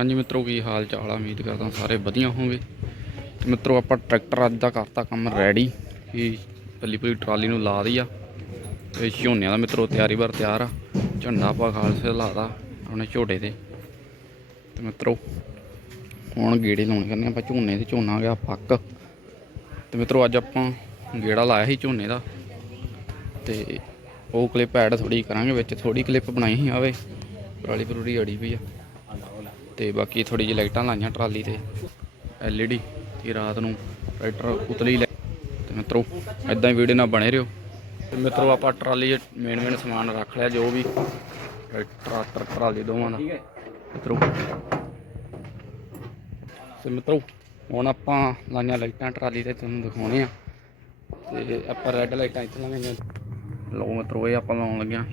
ਹਾਂਜੀ ਮਿੱਤਰੋ, ਕੀ ਹਾਲ ਚਾਲ ਆ? ਉਮੀਦ ਕਰਦਾ ਸਾਰੇ ਵਧੀਆ ਹੋਵੋਗੇ। ਤੇ ਮਿੱਤਰੋ, ਆਪਾਂ ਟਰੈਕਟਰ ਅੱਜ ਦਾ ਕਰਤਾ ਕੰਮ ਰੈਡੀ ਇਹ ਪੱਲੀ ਪੱਲੀ ਟਰਾਲੀ ਨੂੰ ਲਾ ਦਈ ਆ। ਤੇ ਝੋਨੇ ਦਾ ਮਿੱਤਰੋ, ਤਿਆਰੀ ਬਰ ਤਿਆਰ ਆ। ਝੰਡਾ ਆਪਾਂ ਖਾਲਸੇ ਲਾਦਾ ਆਪਣੇ ਝੋਟੇ ਤੇ। ਤੇ ਮਿੱਤਰੋ, ਹੁਣ ਗੇੜੇ ਲਾਉਣੇ ਕਰਨੇ ਆਪਾਂ ਝੋਨੇ ਤੇ ਝੋਨਾ ਗਿਆ ਪੱਕ। ਤੇ ਮਿੱਤਰੋ, ਅੱਜ ਆਪਾਂ ਗੇੜਾ ਲਾਇਆ ਸੀ ਝੋਨੇ ਦਾ। ਤੇ ਉਹ ਕਲਿੱਪ ਐਡ ਥੋੜੀ ਕਰਾਂਗੇ ਵਿੱਚ ਥੋੜੀ ਕਲਿੱਪ ਬਣਾਈ ਸੀ ਆਵੇ ਟਰਾਲੀ ਪਰੂਰੀ ਅੜੀ ਪਈ ਆ। ਤੇ ਬਾਕੀ ਥੋੜੀ ਜਿਹੀ ਲਾਈਟਾਂ ਲਾਈਆਂ ਟਰਾਲੀ ਤੇ। ਐਲਈਡੀ ਤੇ ਰਾਤ ਨੂੰ ਟਰੈਕਟਰ ਉਤਲੀ ਲੈ ਤੇ ਮਿੱਤਰੋ ਐਦਾਂ ਹੀ ਵੀਡੀਓ ਨਾਲ ਬਣੇ ਰਹੋ। ਤੇ ਮਿੱਤਰੋ, ਆਪਾਂ ਟਰਾਲੀ 'ਚ ਮੇਨ ਮੇਨ ਸਮਾਨ ਰੱਖ ਲਿਆ, ਜੋ ਵੀ ਟਰੈਕਟਰ ਟਰਾਲੀ ਦੋਵਾਂ ਦਾ। ਮਿੱਤਰੋ। ਤੇ ਮਿੱਤਰੋ, ਹੁਣ ਆਪਾਂ ਲਾਈਆਂ ਲਾਈਟਾਂ ਟਰਾਲੀ ਤੇ ਤੁਹਾਨੂੰ ਦਿਖਾਉਣੇ ਆ। ਤੇ ਆਪਾਂ ਰੈੱਡ ਲਾਈਟਾਂ ਇੱਥੇ ਲਾਵਾਂਗੇ ਲਓ ਮਿੱਤਰੋ, ਇਹ ਆਪਾਂ ਲਾਉਣ ਲੱਗਿਆ।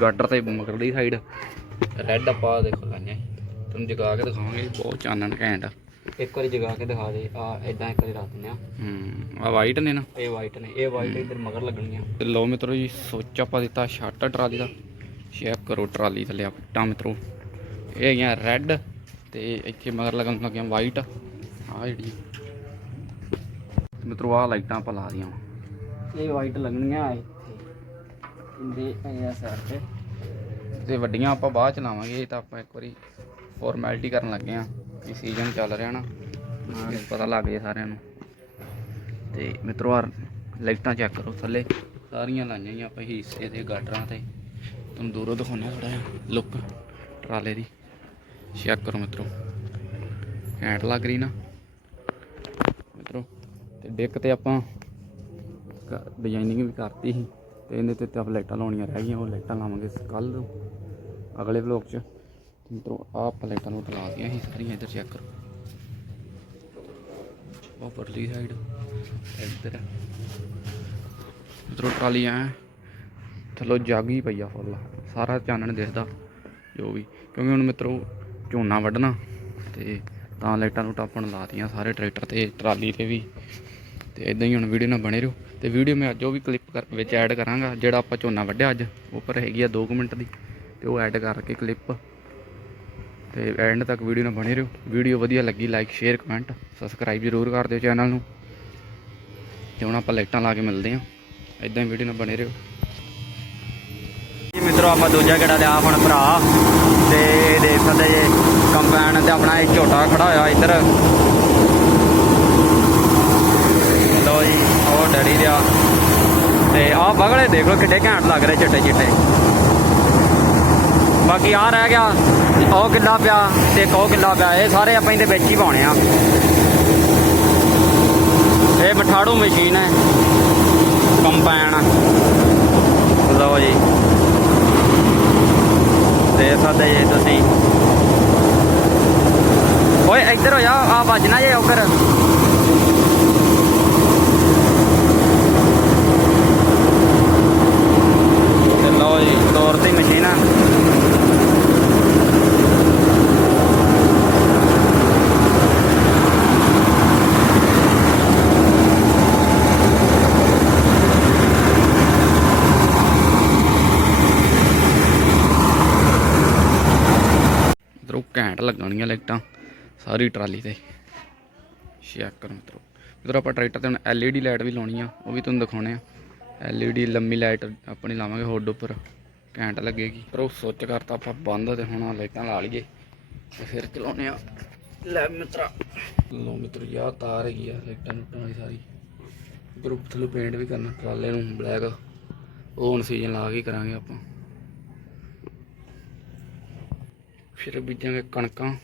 ਗਾਡਰ ਤੇ ਮਗਰਲੀ ਸਾਈਡ ਰੈੱਡ ਆਪਾਂ ਦੇਖੋ ਲਾਈਆਂ ਤੁਹਾਨੂੰ ਜਗਾ ਕੇ ਦਿਖਾਵਾਂਗੇ। ਬਹੁਤ ਚਾਨਣ ਘੈਂਟ ਆ। ਇੱਕ ਵਾਰੀ ਜਗਾ ਕੇ ਦਿਖਾ ਦੇ ਆ ਇਦਾਂ ਇੱਕ ਵਾਰੀ ਰੱਖ ਦਿੰਦੇ ਆ। ਹੂੰ ਆ ਵਾਈਟ ਨੇ ਨਾ? ਇਹ ਵਾਈਟ ਨੇ ਇਹ ਵਾਈਟ ਇਧਰ ਮਗਰ ਲੱਗਣੀਆਂ ਤੇ ਲਓ ਮਿੱਤਰੋ ਜੀ ਸੋਚ ਆਪਾਂ ਦਿੱਤਾ ਛੱਟ ਟਰਾਲੀ ਦਾ। ਚੈੱਕ ਕਰੋ ਟਰਾਲੀ ਥੱਲੇ ਆ ਪਿੱਟਾਂ ਮਿੱਤਰੋ। ਇਹ ਹੈਗੀਆਂ ਰੈੱਡ ਤੇ ਇੱਥੇ ਮਗਰ ਲੱਗਣ ਲੱਗੀਆਂ ਵਾਈਟ ਆ ਜਿਹੜੀ ਮਿੱਤਰੋ ਆ ਲਾਈਟਾਂ ਆਪਾਂ ਲਾ ਦੀਆਂ ਇਹ ਵਾਈਟ ਲੱਗਣੀਆਂ ਇੱਥੇ। ਇੰਦੇ ਸਾਈਡ ਤੇ। ਤੇ ਵੱਡੀਆਂ ਆਪਾਂ ਬਾਅਦ ਚ ਲਾਵਾਂਗੇ ਇਹ ਤਾਂ ਆਪਾਂ ਇੱਕ ਵਾਰੀ ਫਾਰਮੈਲਿਟੀ ਕਰਨ ਲੱਗੇ ਆ ਕਿ ਸੀਜ਼ਨ ਚੱਲ ਰਿਹਾ ਨਾ ਪਤਾ ਲੱਗ ਜੇ ਸਾਰਿਆਂ ਨੂੰ। ਤੇ ਮਿੱਤਰੋ ਆ ਲਾਈਟਾਂ ਚੈੱਕ ਕਰੋ ਥੱਲੇ। ਸਾਰੀਆਂ ਲਾਈਆਂ ਹੀ ਆਪਾਂ ਹਿੱਸੇ ਤੇ ਗਾਡਰਾਂ ਤੇ। ਤੁਹਾਨੂੰ ਦੂਰੋਂ ਦਿਖਾਉਂਦੇ ਥੋੜਾ ਜਿਹਾ ਲੁੱਕ ਟਰਾਲੇ ਦੀ। ਚੈੱਕ ਕਰੋ ਮਿੱਤਰੋ। ਘੈਂਟ ਲੱਗ ਰਹੀ ਨਾ। ਮਿੱਤਰੋ ਤੇ ਡਿੱਕ ਤੇ ਆਪਾਂ ਡਿਜ਼ਾਈਨਿੰਗ ਵੀ ਕਰਤੀ ਸੀ। ਤੇ ਇਹਦੇ ਤੇ ਤਾਂ ਲਾਈਟਾਂ ਲਾਉਣੀਆਂ ਰਹਿ ਗਈਆਂ ਉਹ ਲਾਈਟਾਂ ਲਾਵਾਂਗੇ ਕੱਲ ਅਗਲੇ ਵਲੌਗ 'ਚ। ਮਿੱਤਰੋ ਆਹ ਆਪਾਂ ਲਾਈਟਾਂ ਨੂੰ ਲਾ ਦੀਆਂ ਸੀ ਸਾਰੀਆਂ ਇੱਧਰ ਚੈੱਕ ਕਰੋ। ਉਹ ਸਾਈਡ ਇੱਧਰ। ਮਿੱਤਰੋ ਟਰਾਲੀ ਐ, ਥੱਲੋਂ ਜੱਗ ਹੀ ਪਈ ਆ ਫੁੱਲ ਸਾਰਾ ਚਾਨਣ ਦਿਸਦਾ, ਜੋ ਵੀ। ਕਿਉਂਕਿ ਹੁਣ ਮਿੱਤਰੋ, ਝੋਨਾ ਵੱਢਣਾ, ਤੇ ਤਾਂ ਲਾਈਟਾਂ ਨੂੰ ਟਾਪਣ ਲਾਤੀਆਂ ਸਾਰੇ ਟਰੈਕਟਰ ਤੇ, ਟਰਾਲੀ ਤੇ ਵੀ। ਤੇ ਇਦਾਂ ਹੀ ਹੁਣ ਵੀਡੀਓ ਨਾਲ ਬਣੇ ਰਹੋ। ਤੇ ਵੀਡੀਓ ਮੈਂ ਅੱਜ ਉਹ ਵੀ ਕਲਿੱਪ ਕਰ, ਵਿੱਚ ਐਡ ਕਰਾਂਗਾ, ਜਿਹੜਾ ਆਪਾਂ ਝੋਨਾ ਵੱਢਿਆ ਅੱਜ ਉੱਪਰ ਹੈਗੀ ਆ 2 ਮਿੰਟ ਦੀ। ਤੇ ਉਹ ਐਡ ਕਰਕੇ ਕਲਿੱਪ ਤੇ ਐਂਡ ਤੱਕ ਵੀਡੀਓ ਨਾਲ ਬਣੇ ਰਹੋ। ਵੀਡੀਓ ਵਧੀਆ ਲੱਗੀ ਲਾਈਕ ਸ਼ੇਅਰ ਕਮੈਂਟ ਸਬਸਕ੍ਰਾਈਬ ਜ਼ਰੂਰ ਕਰ ਦਿਓ ਚੈਨਲ ਨੂੰ। ਤੇ ਹੁਣ ਆਪਾਂ ਲਾਈਟਾਂ ਲਾ ਕੇ ਮਿਲਦੇ ਹਾਂ। ਇਦਾਂ ਹੀ ਵੀਡੀਓ ਨਾਲ ਬਣੇ ਰਹੋ। ਜੀ ਮਿੱਤਰੋ, ਆਪਾਂ ਦੂਜਾ ਗੇੜਾ ਲਿਆ ਆਪਣਾ ਭਰਾ। ਤੇ ਦੇਖ ਸਕਦੇ ਜੇ ਕੰਪੈਨ ਤੇ ਆਪਣਾ ਇਹ ਝੋਟਾ ਖੜਾ ਹੋਇਆ ਇੱਧਰ। ਲੋ ਜੀ, ਉਹ ਡੈਡੀ ਦਿਆ ਤੇ ਆਹ ਬਗਲੇ ਦੇਖ ਲਓ ਕਿੱਡੇ ਘੈਂਟ ਲੱਗ ਰਹੇ ਚਿੱਟੇ ਚਿੱਟੇ ਬਾਕੀ ਆ ਰਹਿ ਗਿਆ, ਉਹ ਕਿੱਲਾ ਪਿਆ ਤੇ ਇੱਕ ਉਹ ਕਿੱਲਾ ਪਿਆ, ਇਹ ਸਾਰੇ ਆਪਾਂ ਇਹਦੇ ਵਿੱਚ ਹੀ ਪਾਉਣੇ ਆ। ਇਹ ਮਠਾੜੂ ਮਸ਼ੀਨ ਹੈ ਕੰਪੈਨ ਲਓ ਜੀ। ਦੇਖ ਸਕਦੇ ਜੇ ਤੁਸੀਂ। ਓਏ, ਇੱਧਰ ਹੋ ਜਾ ਆ ਵੱਜਣਾ ਜੇ ਉੱਧਰ। ਤੇ ਲਓ ਜੀ ਤੋਰ ਦੀ ਮਸ਼ੀਨ ਆ ਮਿੱਤਰੋ ਘੈਂਟ ਲੱਗਣਗੀਆਂ ਲਾਈਟਾਂ, ਸਾਰੀ ਟਰਾਲੀ ਤੇ। ਚੈੱਕ ਕਰੋ ਮਿੱਤਰੋ। ਮਿੱਤਰੋ, ਆਪਾਂ ਟਰੈਕਟਰ ਤੇ ਹੁਣ LED ਲਾਈਟ ਵੀ ਲਾਉਣੀ ਆ, ਉਹ ਵੀ ਤੁਹਾਨੂੰ ਦਿਖਾਉਣੇ ਆ। LED ਲੰਮੀ ਲਾਈਟ ਆਪਣੀ ਲਾਵਾਂਗੇ ਹੁੱਡ ਉੱਪਰ, ਘੈਂਟ ਲੱਗੇਗੀ। ਪਰ ਉਹ ਸੁੱਚ ਕਰਤਾ ਆਪਾਂ ਬੰਦ ਤੇ ਹੁਣ ਲਾਈਟਾਂ ਲਾ ਲਈਏ ਤੇ ਫਿਰ ਚਲਾਉਣੇ ਆ। ਲੈ ਮਿੱਤਰਾ। ਲੋ ਮਿੱਤਰ ਯਾ ਤਾਰ ਹੈਗੀ ਆ, ਲਾਈਟਾਂ ਲੁੱਟਣ ਵਾਲੀ ਸਾਰੀ। ਗਰੁੱਪ ਥੱਲੋਂ ਪੇਂਟ ਵੀ ਕਰਨਾ, ਟਰਾਲੇ ਨੂੰ ਬਲੈਕ ਉਹ ਹੁਣ ਸੀਜ਼ਨ ਲਾ ਕੇ ਕਰਾਂਗੇ ਆਪਾਂ। ਫਿਰ ਬੀਜਾਂਗੇ ਕਣਕਾਂ।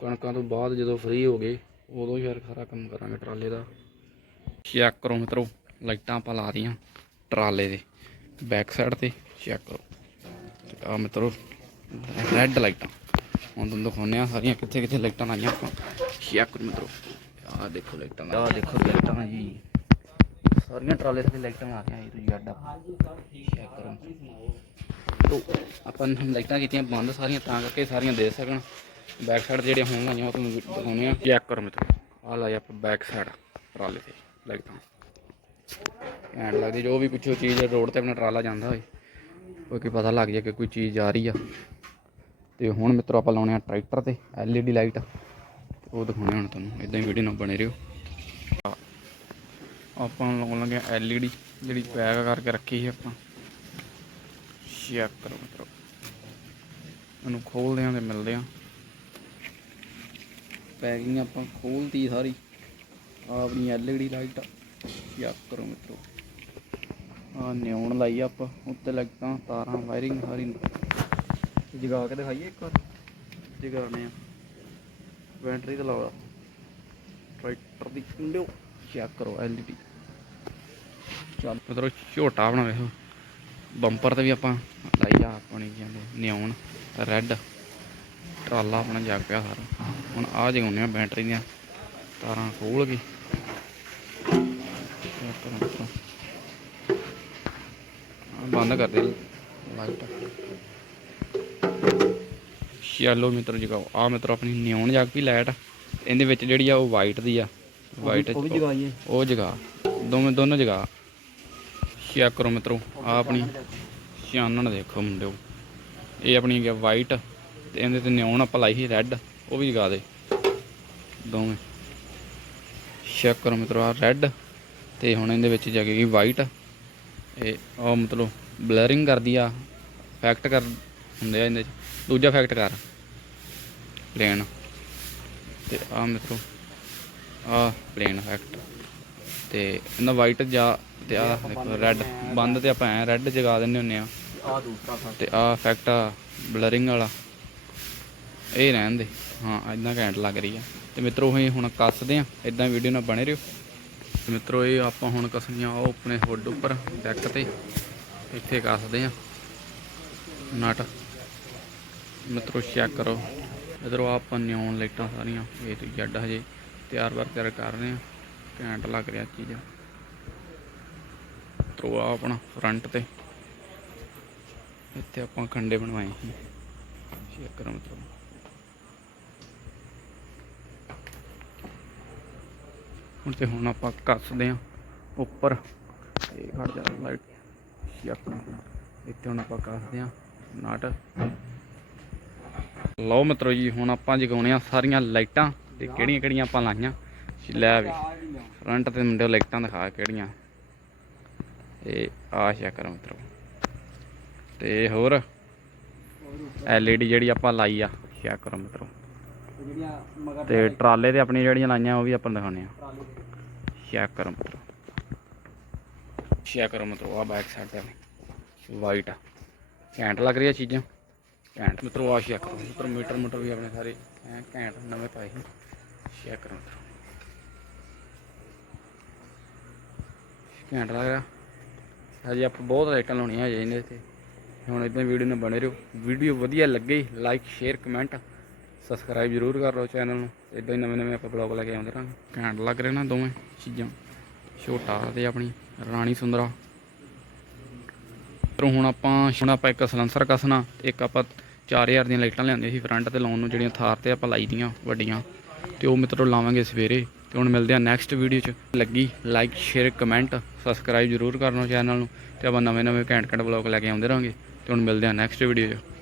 ਕਣਕਾਂ ਤੋਂ ਬਾਅਦ ਜਦੋਂ ਫ੍ਰੀ ਹੋ ਗਏ, ਉਦੋਂ ਯਾਰ ਸਾਰਾ ਕੰਮ ਕਰਾਂਗੇ ਟਰਾਲੇ ਦਾ। ਚੈੱਕ ਕਰੋ ਮਿੱਤਰੋ, ਲਾਈਟਾਂ ਆਪਾਂ ਲਾ ਦੀਆਂ ਟਰਾਲੇ ਦੇ। ਬੈਕ ਸਾਈਡ ਤੇ ਚੈੱਕ ਕਰੋ। ਆ ਮਿੱਤਰੋ ਰੈੱਡ ਲਾਈਟਾਂ। ਹੁਣ ਤੁਹਾਨੂੰ ਦਿਖਾਉਂਦੇ ਆ ਸਾਰੀਆਂ ਕਿੱਥੇ ਕਿੱਥੇ ਲਾਈਟਾਂ ਲਾਈਆਂ ਆਪਾਂ। ਚੈੱਕ ਕਰੋ ਮਿੱਤਰੋ। ਆਹ ਦੇਖੋ ਲਾਈਟਾਂ ਆਹ ਦੇਖੋ ਲਾਈਟਾਂ ਜੀ। ਸਾਰੀਆਂ ਟਰਾਲੇ ਤੇ ਲਾਈਟਾਂ ਲਾ ਰਹੀਆਂ ਇਹ ਤੁਸੀਂ ਅੱਡਾ ਚੈੱਕ ਕਰੋ। ਤੋ ਆਪਾਂ ਲਾਈਟਾਂ ਕੀਤੀਆਂ ਬੰਦ ਸਾਰੀਆਂ ਤਾਂ ਕਰਕੇ ਸਾਰੀਆਂ ਦੇ ਸਕਣ। ਬੈਕ ਸਾਈਡ ਜਿਹੜੇ ਹੋਣ ਲਾਈਆਂ ਉਹ ਤੁਹਾਨੂੰ ਦਿਖਾਉਣੇ ਆ ਚੈੱਕ ਕਰੋ ਮਿੱਤਰੋ। ਆਹ ਲਾਇਆ ਆਪਾਂ ਬੈਕ ਸਾਈਡ ਟਰਾਲੇ ਤੇ ਲਾਈਟਾਂ। ਐਂਡ ਲੱਗਦੀ ਜੋ ਵੀ ਪਿੱਛੋਂ ਚੀਜ਼ ਰੋਡ ਤੇ ਆਪਣਾ ਟਰਾਲਾ ਜਾਂਦਾ ਹੋਏ। ਕੋਈ ਕੀ ਪਤਾ ਲੱਗ ਜਾਏ ਕਿ ਕੋਈ ਚੀਜ਼ ਆ ਰਹੀ ਆ। ਤੇ ਹੁਣ ਮਿੱਤਰੋ ਆਪਾਂ ਲਾਉਣੇ ਆ ਟਰੈਕਟਰ ਤੇ LED ਲਾਈਟ ਉਹ ਦਿਖਾਉਣੇ ਹੁਣ ਤੁਹਾਨੂੰ ਇਦਾਂ ਹੀ ਵੀਡੀਓ ਨਾਲ ਬਣੇ ਰਹੋ। ਆਪਾਂ ਲਾਉਣ ਲੱਗੇ ਆ LED ਜਿਹੜੀ ਪੈਕ ਕਰਕੇ ਰੱਖੀ ਸੀ ਆਪਾਂ। ਚੈੱਕ ਕਰੋ ਮਿੱਤਰੋ। ਇਹਨੂੰ ਖੋਲਦੇ ਆਂ ਤੇ ਮਿਲਦੇ ਆਂ। ਪੈਕਿੰਗ ਆਪਾਂ ਖੋਲਤੀ ਸਾਰੀ। ਆਹ ਆਪਣੀ LED ਲਾਈਟ। ਚੈੱਕ ਕਰੋ ਮਿੱਤਰੋ। ਆ ਨਿਉਣ ਲਾਈ ਆਪਾਂ। ਉੱਤੇ ਲੱਗਦਾ ਤਾਰਾਂ, ਵਾਇਰਿੰਗ ਸਾਰੀ। ਜਗਾ ਕੇ ਦਿਖਾਈਏ ਇੱਕ ਵਾਰ। ਜਗਾਣੇ ਆ। ਬੈਟਰੀ ਤੇ ਲਾਉਦਾ ਟਰੈਕਟਰ ਦੀ ਵਿੰਡੋ ਚੈੱਕ ਕਰੋ LED ਚੱਲ। ਮਤਲਬ ਝੋਟਾ ਬਣਾਵੇ ਵੇਖੋ ਬੰਪਰ ਤੇ ਵੀ ਆਪਾਂ ਲਾਈ ਆ ਆਪਣੀ ਕਹਿੰਦੇ ਨਿਉਣ ਰੈੱਡ। ਟਰਾਲਾ ਆਪਣਾ ਜਗ ਪਿਆ ਸਾਰਾ। ਹੁਣ ਆ ਜਗਾਉਂਦੇ ਆ ਬੈਟਰੀ ਦੀਆਂ। ਤਾਰਾਂ ਖੋਲ ਕੇ। ਬੰਦ ਕਰ ਦੇ ਲਾਈਟ। ਚਲੋ ਮਿੱਤਰੋ ਜਗਾਓ। ਆ ਮਿੱਤਰੋ ਆਪਣੀ ਨਿਉਣ ਜਗ ਪਈ ਲਾਈਟ। ਇਹਦੇ ਵਿੱਚ ਜਿਹੜੀ ਆ ਉਹ ਵਾਈਟ ਦੀ ਆ। ਵਾਈਟ ਉਹ ਵੀ ਜਗਾਈਏ। ਉਹ ਜਗਾ। ਦੋਵੇਂ ਦੋਨੋਂ ਜਗਾ। ਚੈੱਕ ਕਰੋ ਮਿੱਤਰੋ ਆ ਆਪਣੀ ਚਾਨਣ ਦੇਖੋ ਮੁੰਡਿਓ। ਇਹ ਆਪਣੀ ਗਿਆ ਵਾਈਟ ਤੇ ਇਹਦੇ ਤੇ ਨਿਉਣ ਆਪਾਂ ਲਾਈ ਸੀ ਰੈੱਡ ਉਹ ਵੀ ਜਗਾ ਦੇ। ਦੋਵੇਂ। ਚੈੱਕ ਕਰੋ ਮਿੱਤਰੋ ਆ ਰੈੱਡ ਤੇ ਹੁਣ ਇਹਦੇ ਵਿੱਚ ਜਗੇਗੀ ਵਾਈਟ ਇਹ ਉਹ ਮਤਲਬ ਬਲਰਿੰਗ ਕਰਦੀ ਆ ਫੈਕਟ ਕਰ ਹੁੰਦੇ ਆ ਇਹਦੇ ਚ। ਦੂਜਾ ਫੈਕਟ ਕਰ। ਪਲੇਨ ਤੇ ਆ ਮਿੱਤਰੋ ਆ ਪਲੇਨ ਫੈਕਟ ਤੇ ਇਹਨਾਂ ਵਾਈਟ ਜਾਂ ਤੇ ਆ ਦੇਖੋ ਰੈੱਡ ਬੰਦ ਤੇ ਆਪਾਂ ਐ ਰੈੱਡ ਜਗਾ ਦਿੰਦੇ ਹੁੰਨੇ ਆ ਆ ਦੂਸਰਾ ਤੇ ਆ ਇਫੈਕਟ ਆ ਬਲਰਿੰਗ ਵਾਲਾ। ਇਹ ਰਹਿਣ ਦੇ। ਹਾਂ ਇਦਾਂ ਘੈਂਟ ਲੱਗ ਰਹੀ ਆ। ਤੇ ਮਿੱਤਰੋ ਇਹ ਹੁਣ ਕੱਸਦੇ ਆ ਇਦਾਂ ਵੀਡੀਓ ਨਾਲ ਬਣੇ ਰਹੋ। ਤੇ ਮਿੱਤਰੋ ਇਹ ਆਪਾਂ ਹੁਣ ਕੱਸਣੀਆਂ ਉਹ ਆਪਣੇ ਹੁੱਡ ਉੱਪਰ ਡੈਕ ਤੇ। ਇੱਥੇ ਕੱਸਦੇ ਆ ਨਟ। ਮਿੱਤਰੋ ਚੈੱਕ ਕਰੋ। ਇਧਰੋਂ ਆਪਾਂ ਨਿਉਣ ਲਾਈਟਾਂ ਸਾਰੀਆਂ ਇਹ ਤੋਂ ਜੱਡ ਹਜੇ ਤਿਆਰ ਬਰ ਤਿਆਰ ਕਰ ਰਹੇ ਆ ਘੈਂਟ ਲੱਗ ਰਿਹਾ ਚੀਜ਼। ਮਿੱਤਰੋ ਆ ਆਪਣਾ ਫਰੰਟ ਤੇ। ਇੱਥੇ ਆਪਾਂ ਖੰਡੇ ਬਣਵਾਏ ਸੀ। ਚੈੱਕ ਕਰੋ ਮਿੱਤਰੋ। ਹੁਣ ਤੇ ਹੁਣ ਆਪਾਂ ਕੱਸਦੇ ਆ ਉੱਪਰ। ਇਹ ਖੜ ਜਾ ਲਾਈਟ ਚੈੱਕ ਇੱਥੇ ਹੁਣ ਆਪਾਂ ਕੱਸਦੇ ਆ ਨਟ। ਲਓ ਮਿੱਤਰੋ ਜੀ, ਹੁਣ ਆਪਾਂ ਜਗਾਉਣੇ ਆ ਸਾਰੀਆਂ ਲਾਈਟਾਂ ਤੇ ਕਿਹੜੀਆਂ ਕਿਹੜੀਆਂ ਆਪਾਂ ਲਾਈਆਂ। ਲੈ ਵੀ। ਫਰੰਟ ਤੇ ਮੁੰਡੇ ਲਾਈਟਾਂ ਦਿਖਾ ਕਿਹੜੀਆਂ। ਇਹ ਆ ਚੈੱਕ ਮਿੱਤਰੋ। ਤੇ ਹੋਰ LED ਜਿਹੜੀ ਆਪਾਂ ਲਾਈ ਆ ਚੈੱਕ ਕਰੋ ਮਿੱਤਰੋ। ਜਿਹੜੀਆਂ ਤੇ ਟਰਾਲੇ ਤੇ ਆਪਣੀ ਜਿਹੜੀਆਂ ਲਾਈਆਂ, ਉਹ ਵੀ ਆਪਾਂ ਦਿਖਾਉਣੇ ਆ। ਚੈੱਕ ਕਰੋ ਮਿੱਤਰੋ। ਚੈੱਕ ਕਰੋ ਮਿੱਤਰੋ ਆ ਬੈਕ ਸਾਈਡ ਤੇ ਵਾਈਟ ਆ। ਘੈਂਟ ਲੱਗ ਰਹੀਆਂ ਚੀਜ਼ਾਂ। ਘੈਂਟ। ਮਿੱਤਰੋ ਆ ਚੈੱਕ ਕਰੋ। ਮਿੱਤਰੋ ਮੀਟਰ ਮੀਟਰ ਵੀ ਆਪਣੇ ਸਾਰੇ। ਘੈਂਟ ਨਵੇਂ ਪਾਏ ਸੀ। ਚੈੱਕ ਕਰੋ ਮਿੱਤਰੋ। ਘੈਂਟ ਲੱਗ ਰਿਹਾ। ਹਜੇ ਆਪਾਂ ਬਹੁਤ ਲਾਈਟਾਂ ਲਾਉਣੀਆਂ ਹਜੇ ਇਹਦੇ ਤੇ। ਹੁਣ ਇਦਾਂ ਵੀਡੀਓ ਨਾਲ ਬਣੇ ਰਹੋ। ਵੀਡੀਓ ਵਧੀਆ ਲੱਗੇ ਲਾਈਕ ਸ਼ੇਅਰ ਕਮੈਂਟ ਸਬਸਕ੍ਰਾਈਬ ਜ਼ਰੂਰ ਕਰ ਲਓ ਚੈਨਲ ਨੂੰ। ਇਦਾਂ ਹੀ ਨਵੇਂ ਨਵੇਂ ਆਪਾਂ ਬਲੌਗ ਲੈ ਕੇ ਆਉਂਦੇ ਰਹਾਂਗੇ। ਘੈਂਟ ਲੱਗ ਰਹੇ ਨਾ ਦੋਵੇਂ ਚੀਜ਼ਾਂ। ਛੋਟਾ ਤੇ ਆਪਣੀ ਰਾਣੀ ਸੁੰਦਰਾ। ਪਰ ਹੁਣ ਆਪਾਂ ਹੁਣ ਆਪਾਂ ਇੱਕ ਸਲੈਂਸਰ ਕੱਸਣਾ ਤੇ ਇੱਕ ਆਪਾਂ 4000 ਦੀਆਂ ਲਾਈਟਾਂ ਲਿਆਂਦੀਆਂ ਸੀ ਫਰੰਟ ਤੇ ਲਾਉਣ ਨੂੰ, ਜਿਹੜੀਆਂ ਥਾਰ ਤੇ ਆਪਾਂ ਲਾਈ ਦੀਆਂ ਵੱਡੀਆਂ। ਤੇ ਉਹ ਮਿੱਤਰੋ ਲਾਵਾਂਗੇ ਸਵੇਰੇ। ਤੇ ਹੁਣ ਮਿਲਦੇ ਆ ਨੈਕਸਟ ਵੀਡੀਓ 'ਚ। ਲੱਗੀ ਲਾਈਕ ਸ਼ੇਅਰ ਕਮੈਂਟ ਸਬਸਕ੍ਰਾਈਬ ਜ਼ਰੂਰ ਕਰਨਾ ਚੈਨਲ ਨੂੰ ਤੇ ਆਪਾਂ ਨਵੇਂ ਨਵੇਂ ਘੈਂਟ ਘੈਂਟ ਬਲੌਗ ਲੈ ਕੇ ਆਉਂਦੇ ਰਹਾਂਗੇ ਤੇ ਹੁਣ ਮਿਲਦੇ ਹਾਂ ਨੈਕਸਟ ਵੀਡੀਓ 'ਚ।